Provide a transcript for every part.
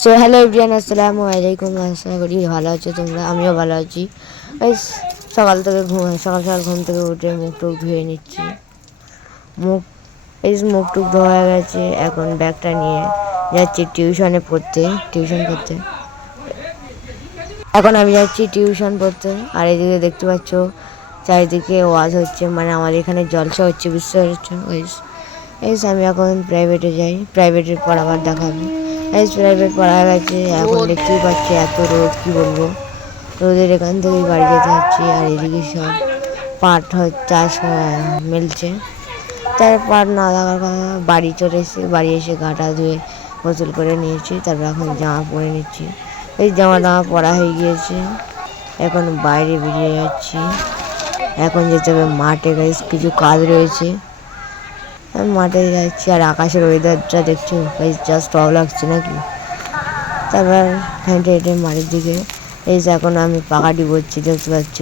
So hello everyone, আসসালামু আলাইকুম। আশা করি ভালো আছো তোমরা, আমিও ভালো আছি। এই সকাল সকাল ঘুম থেকে উঠে মুখ টুক ধুয়ে নিচ্ছি। মুখ মুখ টুক ধোয়া হয়ে গেছে। এখন ব্যাগটা নিয়ে যাচ্ছি টিউশন পড়তে। এখন আমি যাচ্ছি টিউশন পড়তে। আর এদিকে দেখতে পাচ্ছ চারিদিকে ওয়াজ হচ্ছে, মানে আমাদের এখানে জলসা হচ্ছে, বিশ্বাস হচ্ছে। আমি এখন প্রাইভেটে যাই, প্রাইভেটের পর আবার দেখাবো। প্রাইভেট পড়া গেছে। এখন দেখতেই পাচ্ছি এত রোদ, কি বলবো। রোদের এখান থেকেই বাড়ি যেতে হচ্ছে। আর এদিকে সব পাট চাষ মেলছে। তার পাট না লাগার কথা। বাড়ি চলে এসে বাড়ি এসে গাটা ধুয়ে গোসল করে নিয়েছি। তারপর এখন জামা পরে নিচ্ছি। জামা পরা হয়ে গিয়েছে। এখন বাইরে বেরিয়ে যাচ্ছি। এখন যেতে হবে মাঠে, কিছু কাজ রয়েছে। আমি মাঠে যাচ্ছি। আর আকাশের ওয়েদারটা দেখছো, জাস্ট অফ লাগছে নাকি। তারপর হেঁটে হেঁটে মাঠের দিকে এখন আমি পাকাটি বলছি, দেখতে পাচ্ছ।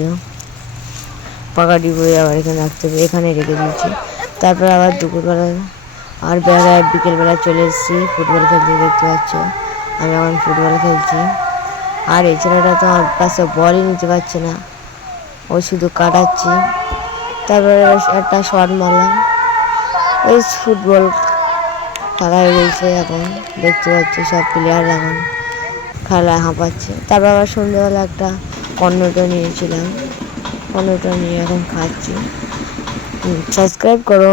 পাকাটি বয়ে আবার এখানে রাখতে হবে, এখানে রেখে দিয়েছি। তারপর আবার দুপুরবেলা আর বিকেলবেলা চলে এসেছি ফুটবল খেলতে, দেখতে পাচ্ছ। আমি এখন ফুটবল খেলছি। আর এই ছেলেটা তো আমার কাছে বলই নিতে পারছে না, ও শুধু কাটাচ্ছি। তারপরে একটা শট মারলাম। ফুটবল খেলা হয়ে গেছে। এখন দেখতে পাচ্ছি সব প্লেয়ার এখন খেলায় হাঁপাচ্ছে। তারপর আবার সন্ধ্যেবেলা একটা কর্নেটো নিয়েছিলাম, কর্নেটো নিয়ে এখন খাচ্ছি। সাবস্ক্রাইব করো।